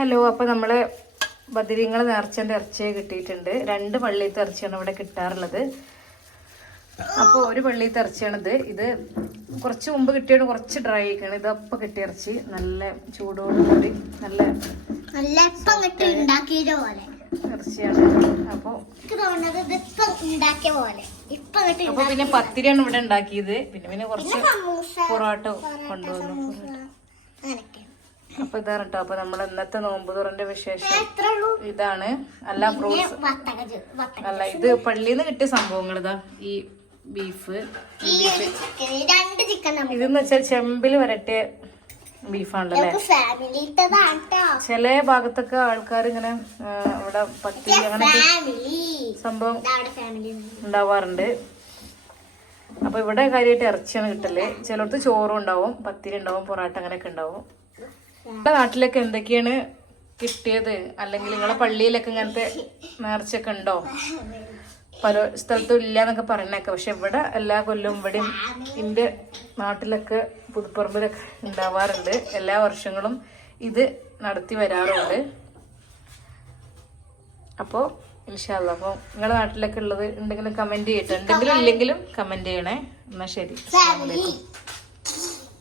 Hello അപ്പോൾ നമ്മൾ ബദിരിങ്ങൾ നേർച്ചേന്റെ ഇറച്ചിയെ കിട്ടിയിട്ടുണ്ട്. രണ്ട് പള്ളിയത്തെ ഇറച്ചിയാണ് ഇവിടെ കിട്ടാറുള്ളത്. അപ്പോൾ ഒരു പള്ളിയത്തെ ഇറച്ചിയാണിത്. ഇത് കുറച്ച് മുമ്പ് കിട്ടിയാണ് കുറച്ച് ഡ്രൈ ആയിക്കാണ്. ഇത് അപ്പൊ കിട്ടിയ ഇറച്ചി. നല്ല ചൂടോടുകൂടി നല്ല നല്ല ഇറച്ചിയാണ് അപ്പോൾ എനിക്ക് തോന്നുന്നത് ഉണ്ടാക്കിയ പോലെ. ഇപ്പൊ ഇങ്ങോട്ട് അപ്പൊ പിന്നെ പത്തിരിയാണ് ഇവിടെ ഉണ്ടാക്കിയത്. പിന്നെ പിന്നെ കുറച്ച് പൊറോട്ട കൊണ്ടുവന്നു. അപ്പൊ ഇതാണ് കേട്ടോ അപ്പൊ നമ്മൾ ഇന്നത്തെ നോമ്പ് തുറന്റെ വിശേഷം ഇതാണ്. അല്ല ഫ്രൂട്ട്സ്. അല്ല ഇത് പള്ളിയിൽ നിന്ന് കിട്ടിയ സംഭവങ്ങൾ ഇതാ. ഈ ബീഫ് ഇതെന്ന് വെച്ചാൽ ചെമ്പിൽ വരട്ടിയ ബീഫാണല്ലേ ചില ഭാഗത്തൊക്കെ ആൾക്കാർ ഇങ്ങനെ ഇവിടെ പത്തി അങ്ങനെ സംഭവം ഉണ്ടാവാറുണ്ട്. അപ്പൊ ഇവിടെ കാര്യമായിട്ട് ഇറച്ചിയാണ് കിട്ടൽ. ചിലടത്ത് ചോറും ഉണ്ടാവും പത്തിരി ഉണ്ടാവും പൊറാട്ട അങ്ങനെയൊക്കെ ഉണ്ടാവും. നമ്മുടെ നാട്ടിലൊക്കെ എന്തൊക്കെയാണ് കിട്ടിയത്? അല്ലെങ്കിൽ നിങ്ങളെ പള്ളിയിലൊക്കെ ഇങ്ങനത്തെ നേർച്ചയൊക്കെ ഉണ്ടോ? പല സ്ഥലത്തും ഇല്ല എന്നൊക്കെ പറഞ്ഞേക്കാം പക്ഷെ ഇവിടെ എല്ലാ കൊല്ലവും ഇവിടെയും എന്റെ നാട്ടിലൊക്കെ പുതുപ്പറമ്പിലൊക്കെ ഉണ്ടാവാറുണ്ട്. എല്ലാ വർഷങ്ങളും ഇത് നടത്തി വരാറുണ്ട്. അപ്പോൾ ഇൻഷാല്ല അപ്പോൾ നിങ്ങളുടെ നാട്ടിലൊക്കെ ഉള്ളത് ഉണ്ടെങ്കിലും കമന്റ് ചെയ്യട്ടെ. എന്തെങ്കിലും ഇല്ലെങ്കിലും കമന്റ് ചെയ്യണേ. എന്നാൽ ശരി.